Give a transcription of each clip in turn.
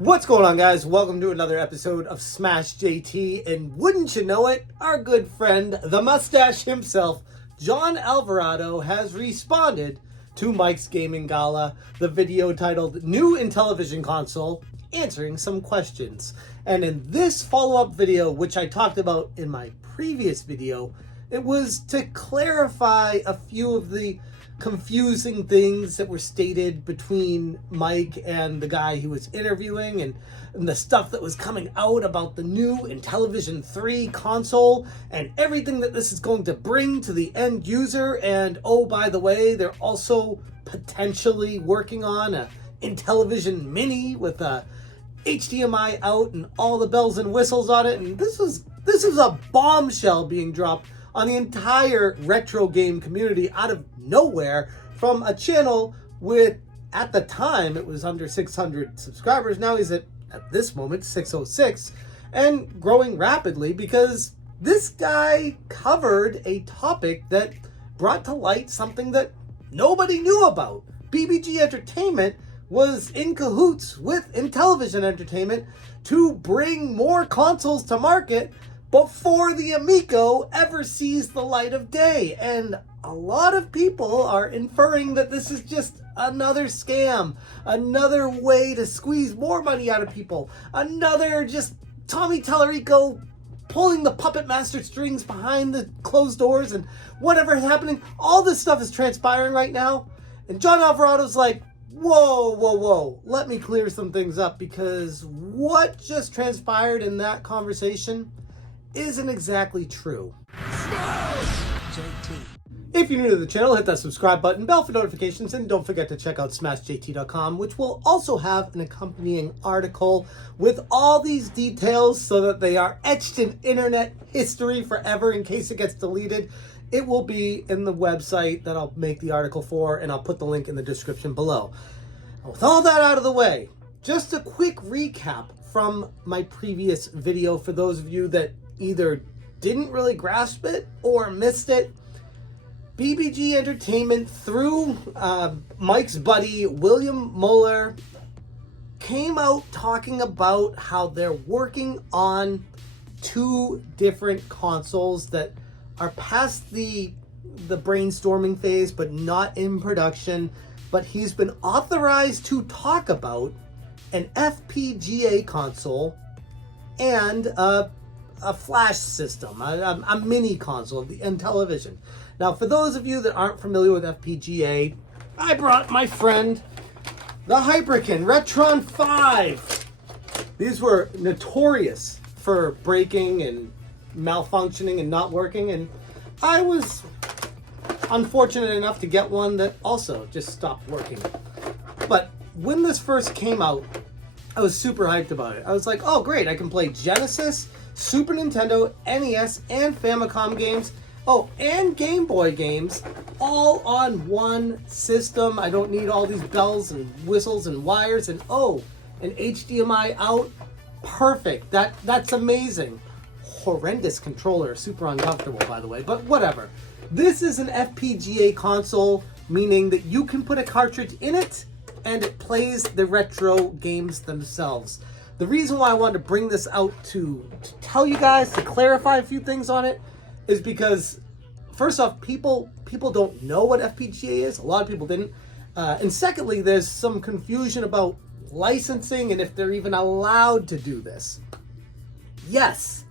What's going on, guys? Welcome to another episode of Smash JT, and wouldn't you know it, our good friend, the mustache himself, John Alvarado, has responded to Mikes Gaming Gala, the video titled New Intellivision Console, answering some questions. And in this follow-up video, which I talked about in my previous video, it was to clarify a few of the confusing things that were stated between Mike and the guy he was interviewing, and the stuff that was coming out about the new Intellivision 3 console and everything that this is going to bring to the end user. And oh, by the way, they're also potentially working on a Intellivision Mini with a HDMI out and all the bells and whistles on it. And this is a bombshell being dropped on the entire retro game community out of nowhere from a channel with, at the time, it was under 600 subscribers. Now he's at this moment, 606, and growing rapidly because this guy covered a topic that brought to light something that nobody knew about. BBG Entertainment was in cahoots with Intellivision Entertainment to bring more consoles to market before the Amico ever sees the light of day. And a lot of people are inferring that this is just another scam, another way to squeeze more money out of people, another just Tommy Tallarico pulling the puppet master strings behind the closed doors and whatever is happening. All this stuff is transpiring right now. And John Alvarado's like, whoa, let me clear some things up, because what just transpired in that conversation isn't exactly true. If you're new to the channel, hit that subscribe button, bell for notifications, and don't forget to check out smashjt.com, which will also have an accompanying article with all these details so that they are etched in internet history forever in case it gets deleted. It will be in the website that I'll make the article for, and I'll put the link in the description below. With all that out of the way, just a quick recap from my previous video for those of you that either didn't really grasp it or missed it. BBG Entertainment, through Mike's buddy William Mueller, came out talking about how they're working on two different consoles that are past the brainstorming phase but not in production. But he's been authorized to talk about an FPGA console and a flash system, a mini console of the Intellivision. Now, for those of you that aren't familiar with FPGA, I brought my friend, the Hyperkin Retron 5. These were notorious for breaking and malfunctioning and not working, and I was unfortunate enough to get one that also just stopped working. But when this first came out, I was super hyped about it. I was like, oh great, I can play Genesis, Super Nintendo, NES, and Famicom games, and Game Boy games, all on one system. I don't need all these bells and whistles and wires, and an HDMI out. Perfect. That's amazing. Horrendous controller, super uncomfortable, by the way, but whatever. This is an FPGA console, meaning that you can put a cartridge in it and it plays the retro games themselves. The reason why I wanted to bring this out to tell you guys, to clarify a few things on it, is because, first off, people don't know what FPGA is. A lot of people didn't. And secondly, there's some confusion about licensing and if they're even allowed to do this. Yes,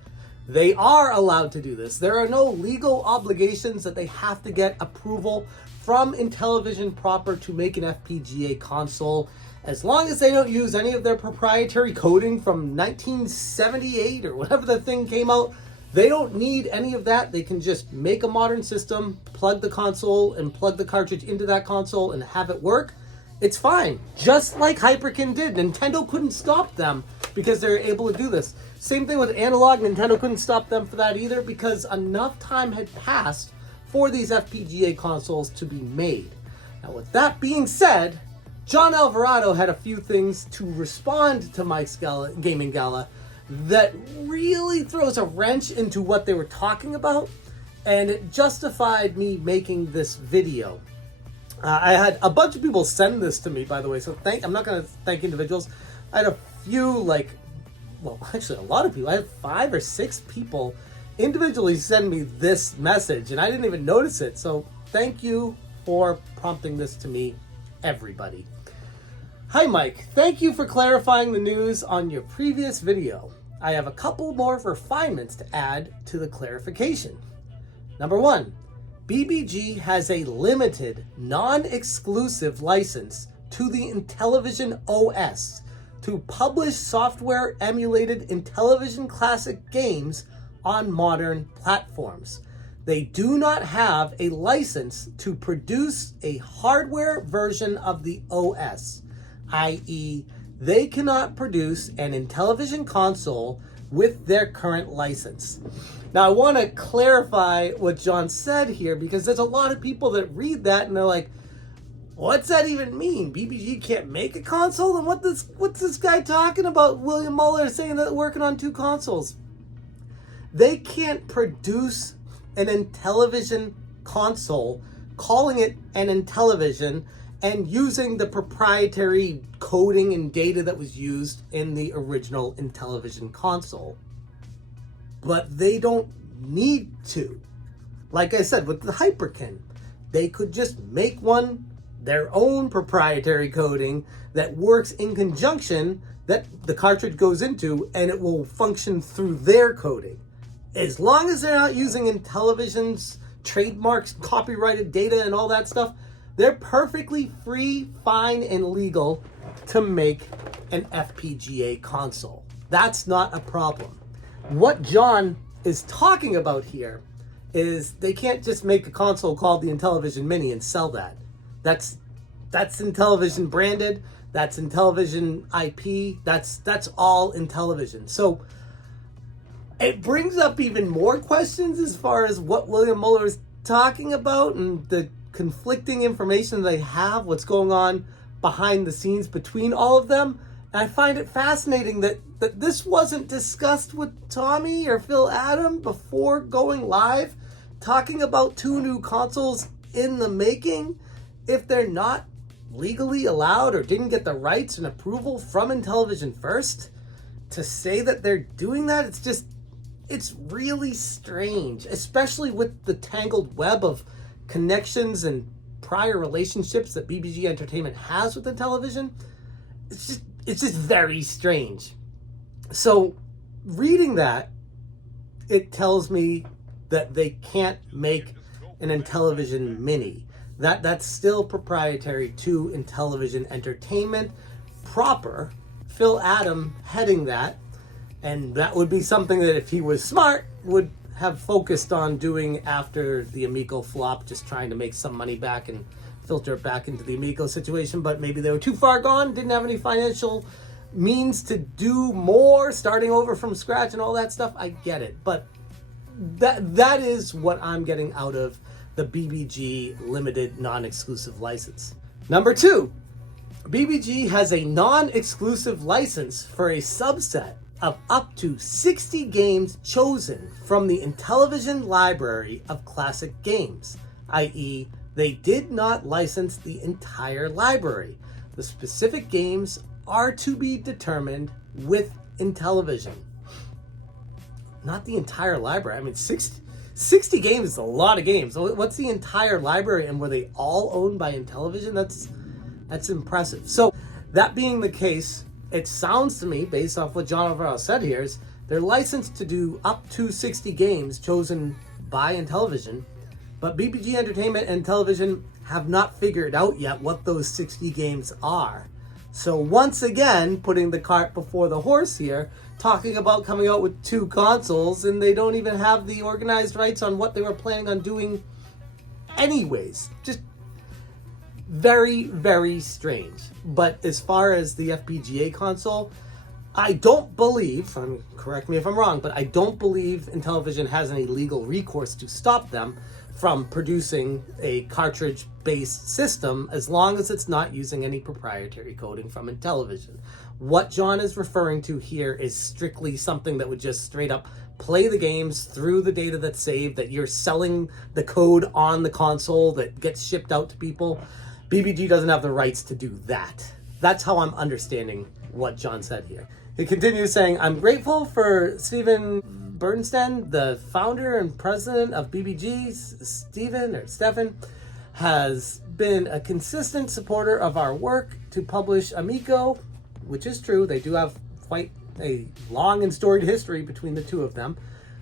they are allowed to do this. There are no legal obligations that they have to get approval from Intellivision proper to make an FPGA console. As long as they don't use any of their proprietary coding from 1978 or whatever the thing came out, they don't need any of that. They can just make a modern system, plug the console and plug the cartridge into that console and have it work. It's fine. Just like Hyperkin did. Nintendo couldn't stop them because they're able to do this. Same thing with Analog. Nintendo couldn't stop them for that either because enough time had passed for these FPGA consoles to be made. Now, with that being said, John Alvarado had a few things to respond to Mike's Gaming Gala that really throws a wrench into what they were talking about, and it justified me making this video. I had a bunch of people send this to me, by the way, so I'm not going to thank individuals. I had a few, like, well, actually a lot of people. I had 5 or 6 people individually send me this message, and I didn't even notice it. So thank you for prompting this to me, everybody. Hi, Mike. Thank you for clarifying the news on your previous video. I have a couple more refinements to add to the clarification. Number 1, BBG has a limited, non-exclusive license to the Intellivision OS to publish software-emulated Intellivision classic games on modern platforms. They do not have a license to produce a hardware version of the OS, i.e., they cannot produce an Intellivision console with their current license. Now, I want to clarify what John said here, because there's a lot of people that read that and they're like, what's that even mean? BBG can't make a console? And what's this guy talking about? William Muller saying that they're working on 2 consoles. They can't produce an Intellivision console, calling it an Intellivision, and using the proprietary coding and data that was used in the original Intellivision console. But they don't need to. Like I said, with the Hyperkin, they could just make one, their own proprietary coding that works in conjunction, that the cartridge goes into, and it will function through their coding. As long as they're not using Intellivision's trademarks, copyrighted data, and all that stuff, they're perfectly free, fine, and legal to make an FPGA console. That's not a problem. What John is talking about here is they can't just make a console called the Intellivision Mini and sell that. That's Intellivision branded, that's Intellivision IP, that's all Intellivision. So it brings up even more questions as far as what William Muller is talking about and the conflicting information they have, what's going on behind the scenes between all of them. And I find it fascinating that this wasn't discussed with Tommy or Phil Adam before going live, talking about 2 new consoles in the making, if they're not legally allowed or didn't get the rights and approval from Intellivision first. To say that they're doing that, it's really strange, especially with the tangled web of connections and prior relationships that BBG Entertainment has with Intellivision. It's just very strange. So reading that, it tells me that they can't make an Intellivision Mini. That's still proprietary to Intellivision Entertainment proper. Phil Adam heading that, and that would be something that if he was smart would have focused on doing after the Amico flop, just trying to make some money back and filter it back into the Amico situation. But maybe they were too far gone, didn't have any financial means to do more, starting over from scratch and all that stuff. I get it, but that is what I'm getting out of the BBG limited non-exclusive license. Number 2, BBG has a non-exclusive license for a subset of up to 60 games chosen from the Intellivision library of classic games, i.e., they did not license the entire library. The specific games are to be determined with Intellivision. Not the entire library. I mean, 60 games is a lot of games. What's the entire library, and were they all owned by Intellivision? That's impressive. So that being the case, it sounds to me, based off what John Alvarado said here, is they're licensed to do up to 60 games chosen by Intellivision, but BBG Entertainment and Intellivision have not figured out yet what those 60 games are. So once again, putting the cart before the horse here, talking about coming out with 2 consoles, and they don't even have the organized rights on what they were planning on doing anyways. Just very, very strange. But as far as the FPGA console, I don't believe, correct me if I'm wrong, but I don't believe Intellivision has any legal recourse to stop them from producing a cartridge-based system as long as it's not using any proprietary coding from Intellivision. What John is referring to here is strictly something that would just straight up play the games through the data that's saved, that you're selling the code on the console that gets shipped out to people. BBG doesn't have the rights to do that. That's how I'm understanding what John said here. He continues saying, I'm grateful for Stephen Bernstein, the founder and president of BBG. Stefan has been a consistent supporter of our work to publish Amico, which is true. They do have quite a long and storied history between the two of them.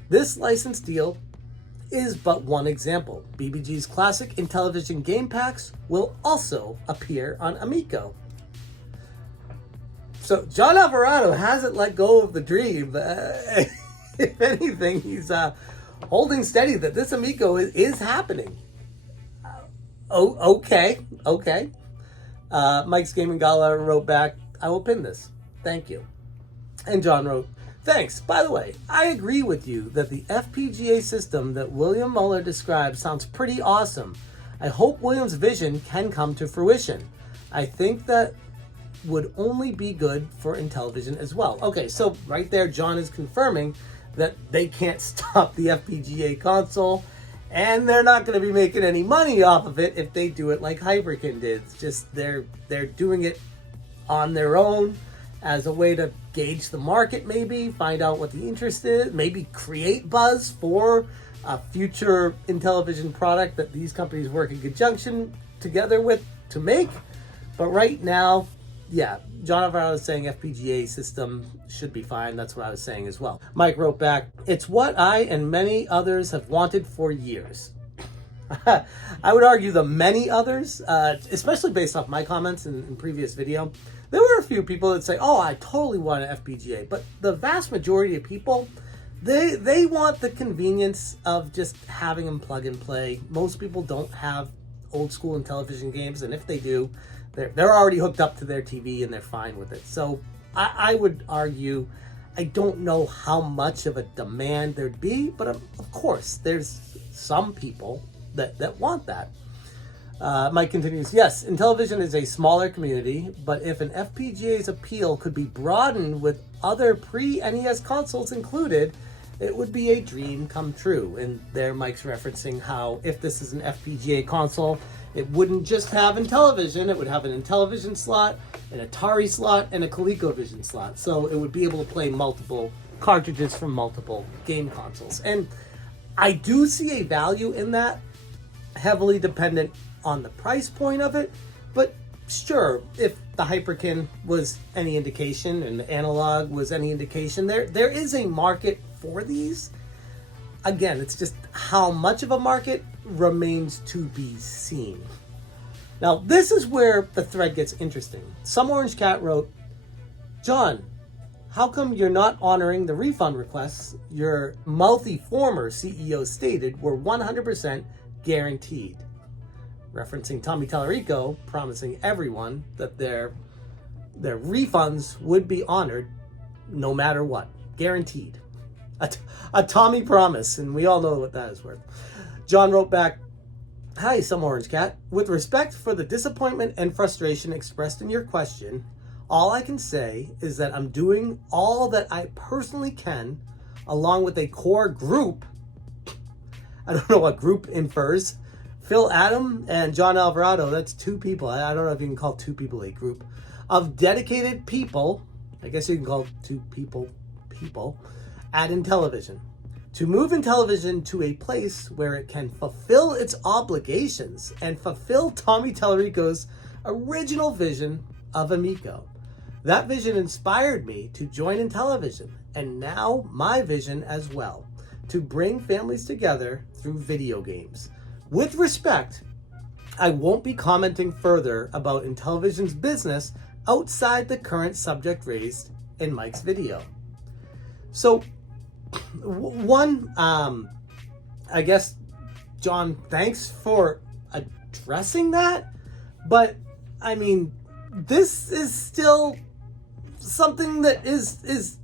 This license deal is but one example. BBG's classic Intellivision game packs will also appear on Amico. So John Alvarado hasn't let go of the dream. If anything, he's holding steady that this Amico is happening. Okay. Mikes Gaming Gala wrote back, I will pin this. Thank you. And John wrote, thanks. By the way, I agree with you that the FPGA system that William Muller described sounds pretty awesome. I hope William's vision can come to fruition. I think that would only be good for Intellivision as well. Okay, so right there, John is confirming that they can't stop the FPGA console, and they're not going to be making any money off of it if they do it like Hyperkin did. It's just they're doing it on their own as a way to gauge the market, maybe find out what the interest is, maybe create buzz for a future Intellivision product that these companies work in conjunction together with to make. But right now, yeah, John Alvarado is saying FPGA system should be fine. That's what I was saying as well. Mike wrote back, it's what I and many others have wanted for years. I would argue the many others, especially based off my comments in previous video, there were a few people that say, oh, I totally want an FPGA. But the vast majority of people, they want the convenience of just having them plug and play. Most people don't have old school Intellivision games, and if they do, they're already hooked up to their TV and they're fine with it. So I would argue, I don't know how much of a demand there'd be, but of course, there's some people that want that. Mike continues, yes, Intellivision is a smaller community, but if an FPGA's appeal could be broadened with other pre-NES consoles included, it would be a dream come true. And there Mike's referencing how if this is an FPGA console, it wouldn't just have Intellivision, it would have an Intellivision slot, an Atari slot, and a ColecoVision slot. So it would be able to play multiple cartridges from multiple game consoles. And I do see a value in that, heavily dependent on the price point of it. But sure, if the Hyperkin was any indication and the Analog was any indication, there is a market for these. Again, it's just how much of a market remains to be seen. Now, this is where the thread gets interesting. Some Orange Cat wrote, John, how come you're not honoring the refund requests your mouthy former CEO stated were 100% guaranteed? Referencing Tommy Tallarico promising everyone that their refunds would be honored no matter what. Guaranteed. A Tommy promise, and we all know what that is worth. John wrote back, hi, Some Orange Cat. With respect for the disappointment and frustration expressed in your question, all I can say is that I'm doing all that I personally can, along with a core group. I don't know what group infers. Phil Adam and John Alvarado, that's two people. I don't know if you can call two people a group of dedicated people. I guess you can call two people at Intellivision to move Intellivision to a place where it can fulfill its obligations and fulfill Tommy Tallarico's original vision of Amico. That vision inspired me to join Intellivision, and now my vision as well, to bring families together through video games. With respect, I won't be commenting further about Intellivision's business outside the current subject raised in Mike's video. So, one, I guess, John, thanks for addressing that, but, I mean, this is still something that is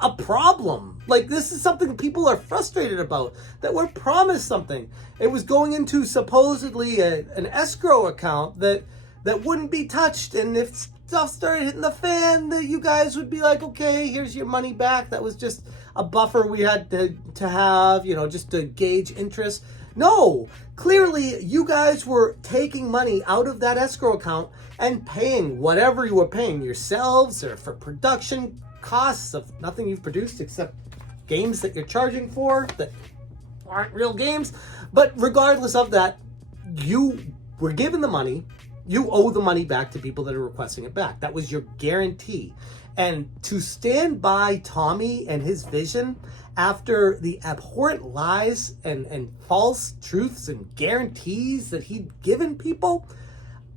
a problem. Like, this is something people are frustrated about, that we're promised something. It was going into supposedly an escrow account that wouldn't be touched, and if stuff started hitting the fan, that you guys would be like, okay, here's your money back. That was just a buffer we had to have, just to gauge interest. No, clearly you guys were taking money out of that escrow account and paying whatever you were paying yourselves or for production costs of nothing you've produced except games that you're charging for that aren't real games. But regardless of that, you were given the money. You owe the money back to people that are requesting it back. That was your guarantee. And to stand by Tommy and his vision after the abhorrent lies and false truths and guarantees that he'd given people,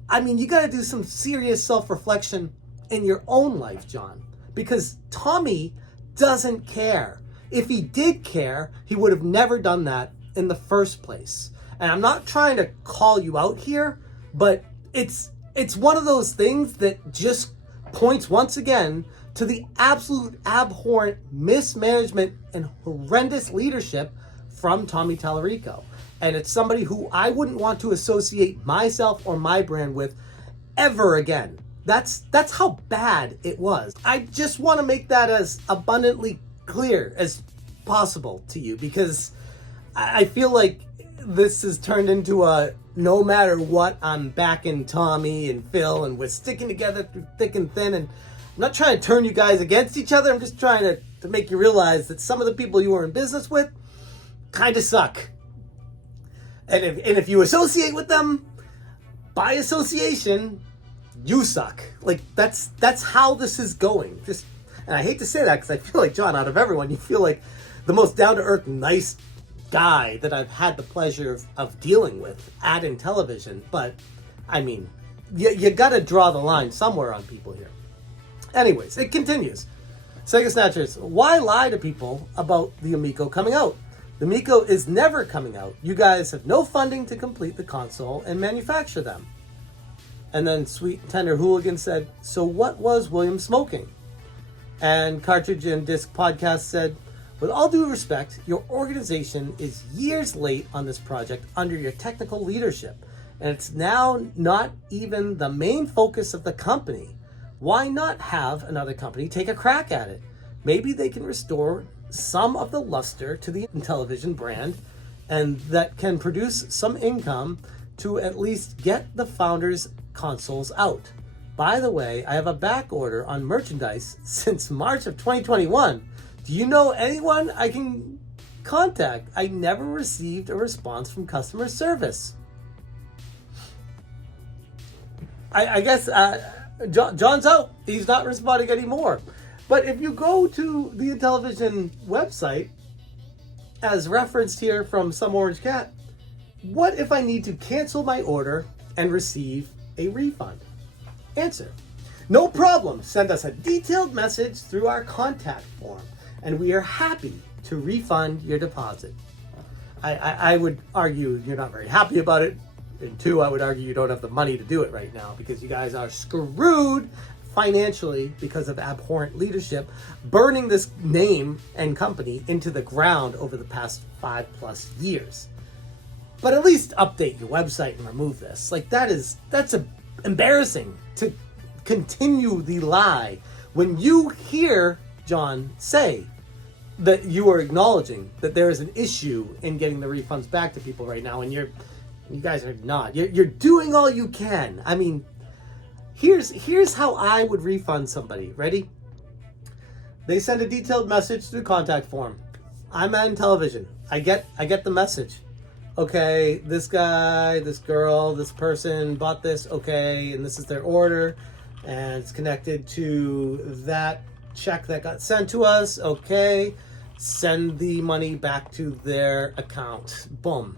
I mean, you got to do some serious self-reflection in your own life, John, because Tommy doesn't care. If he did care, he would have never done that in the first place. And I'm not trying to call you out here, but it's one of those things that just points once again to the absolute abhorrent mismanagement and horrendous leadership from Tommy Tallarico. And it's somebody who I wouldn't want to associate myself or my brand with ever again. That's how bad it was. I just want to make that as abundantly clear as possible to you, because I feel like this has turned into a no matter what, I'm backing Tommy and Phil and we're sticking together through thick and thin. And I'm not trying to turn you guys against each other. I'm just trying to make you realize that some of the people you were in business with kind of suck. And if you associate with them, by association, you suck. Like, that's how this is going. And I hate to say that because I feel like, John, out of everyone, you feel like the most down-to-earth, nice guy that I've had the pleasure of dealing with at Intellivision. But, I mean, you got to draw the line somewhere on people here. Anyways, it continues. Sega Snatchers, why lie to people about the Amico coming out? The Amico is never coming out. You guys have no funding to complete the console and manufacture them. And then Sweet and Tender Hooligan said, so what was William smoking? And Cartridge and Disc Podcast said, with all due respect, your organization is years late on this project under your technical leadership, and it's now not even the main focus of the company. Why not have another company take a crack at it? Maybe they can restore some of the luster to the Intellivision brand, and that can produce some income to at least get the founders' consoles out. By the way, I have a back order on merchandise since March of 2021. Do you know anyone I can contact? I never received a response from customer service. I guess John's out. He's not responding anymore. But if you go to the Intellivision website, as referenced here from Some Orange Cat, what if I need to cancel my order and receive a refund? Answer: no problem. Send us a detailed message through our contact form, and we are happy to refund your deposit. I would argue you're not very happy about it. And two, I would argue you don't have the money to do it right now because you guys are screwed financially because of abhorrent leadership, burning this name and company into the ground over the past 5+ years. But at least update your website and remove this. Like, that's embarrassing to continue the lie when you hear John say that you are acknowledging that there is an issue in getting the refunds back to people right now, and you guys are not. You're doing all you can. I mean, here's how I would refund somebody. Ready? They send a detailed message through contact form. I'm at Intellivision. I get the message. Okay, this guy, this girl, this person bought this. Okay, and this is their order, and it's connected to that check that got sent to us. Okay, send the money back to their account. Boom.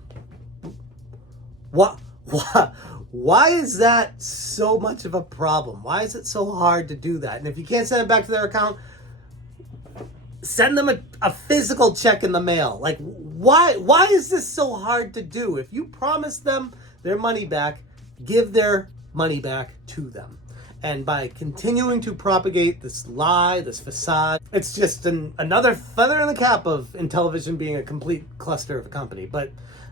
Why is that so much of a problem? Why is it so hard to do that? And if you can't send it back to their account, send them a physical check in the mail. Like, why is this so hard to do? If you promise them their money back, give their money back to them. And by continuing to propagate this lie, this facade, it's just another feather in the cap of Intellivision being a complete cluster of a company. But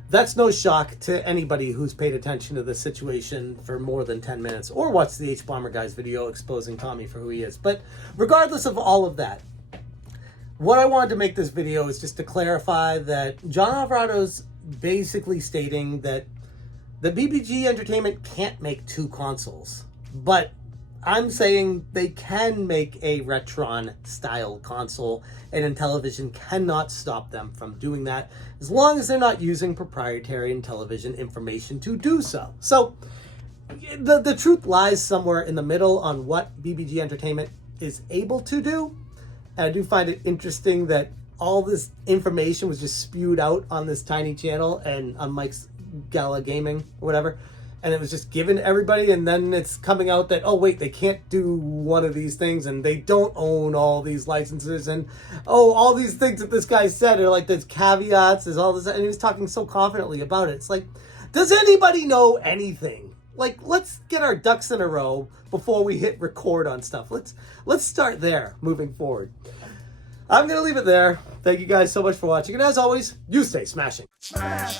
that's no shock to anybody who's paid attention to the situation for more than 10 minutes or watched the H-Bomber Guy's video exposing Tommy for who he is. But regardless of all of that, what I wanted to make this video is just to clarify that John Alvarado's basically stating that the BBG Entertainment can't make two consoles. But I'm saying they can make a Retron style console, and Intellivision cannot stop them from doing that as long as they're not using proprietary Intellivision information to do so. So the truth lies somewhere in the middle on what BBG Entertainment is able to do. And I do find it interesting that all this information was just spewed out on this tiny channel and on Mikes Gala Gaming or whatever. And it was just given to everybody, and then it's coming out that, oh wait, they can't do one of these things, and they don't own all these licenses, and oh, all these things that this guy said are like, there's caveats, there's all this, and he was talking so confidently about it. It's like, does anybody know anything? Like, let's get our ducks in a row before we hit record on stuff. Let's start there moving forward. I'm gonna leave it there. Thank you guys so much for watching, and as always, you stay smashing. Smash,